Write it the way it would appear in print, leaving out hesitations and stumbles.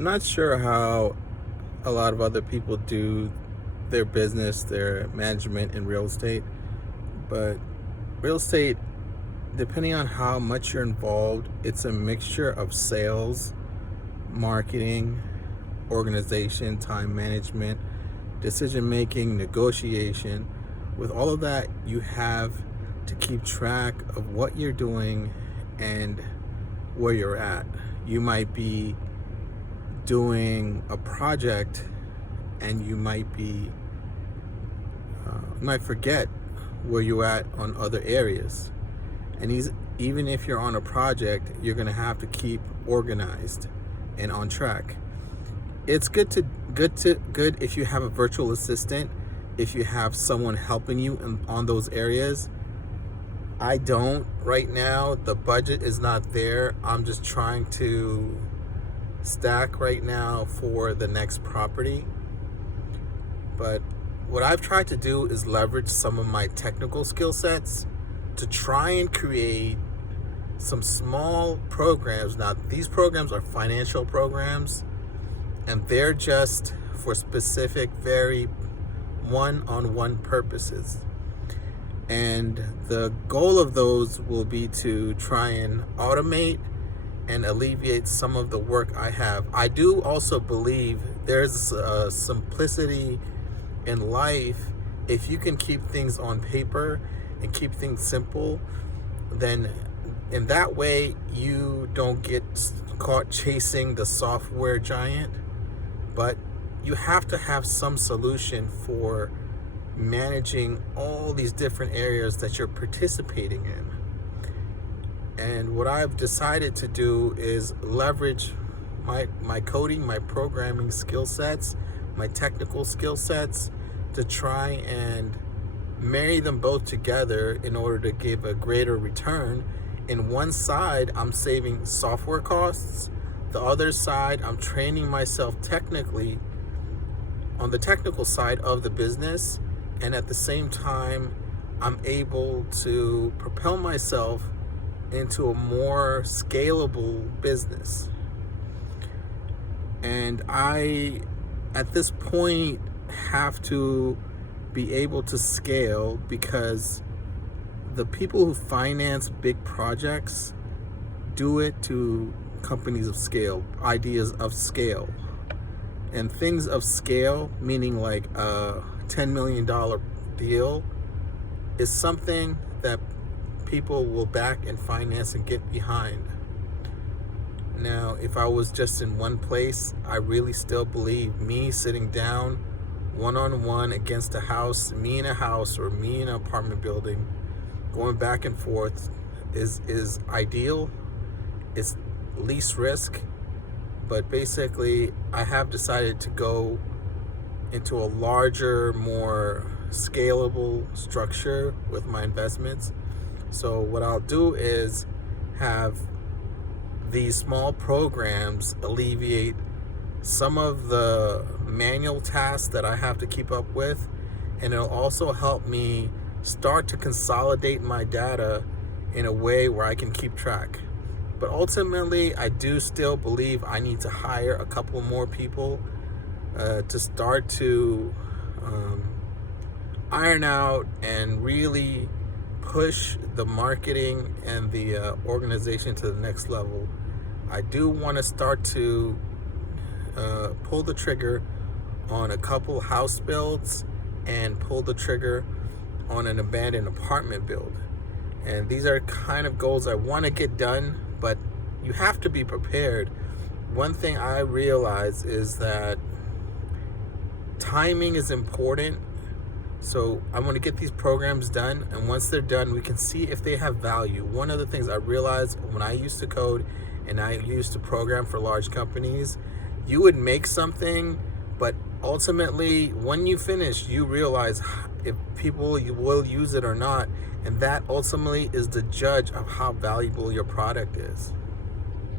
I'm not sure how a lot of other people do their business, their management in real estate, but real estate, depending on how much you're involved, it's a mixture of sales, marketing, organization, time management, decision making, negotiation. With all of that, you have to keep track of what you're doing and where you're at. You might be doing a project and you might forget where you're at on other areas. And even if you're on a project, you're going to have to keep organized and on track. It's good if you have a virtual assistant, if you have someone helping you on those areas. I don't right now. The budget is not there. I'm just trying to stack right now for the next property. But what I've tried to do is leverage some of my technical skill sets to try and create some small programs. Now, these programs are financial programs, and they're just for specific, very one-on-one purposes. And the goal of those will be to try and automate and alleviate some of the work I have. I do also believe there's a simplicity in life. If you can keep things on paper and keep things simple, then in that way you don't get caught chasing the software giant. But you have to have some solution for managing all these different areas that you're participating in. And what I've decided to do is leverage my coding, my programming skill sets, my technical skill sets, to try and marry them both together in order to give a greater return. In one side, I'm saving software costs. The other side, I'm training myself technically on the technical side of the business. And at the same time, I'm able to propel myself into a more scalable business. And I, at this point, have to be able to scale, because the people who finance big projects do it to companies of scale, ideas of scale. And things of scale, meaning like a $10 million deal, is something that people will back and finance and get behind. Now, if I was just in one place, I really still believe me sitting down one-on-one against a house, me in a house or me in an apartment building, going back and forth is ideal. It's least risk. But basically, I have decided to go into a larger, more scalable structure with my investments. So what I'll do is have these small programs alleviate some of the manual tasks that I have to keep up with, and it'll also help me start to consolidate my data in a way where I can keep track. But ultimately, I do still believe I need to hire a couple more people to start to iron out and really push the marketing and the organization to the next level. I do want to start to pull the trigger on a couple house builds and pull the trigger on an abandoned apartment build. And these are kind of goals I want to get done, but you have to be prepared. One thing I realize is that timing is important. So I want to get these programs done, and once they're done, we can see if they have value. One of the things I realized when I used to code and I used to program for large companies, you would make something, but ultimately when you finish, you realize if people will use it or not, and that ultimately is the judge of how valuable your product is.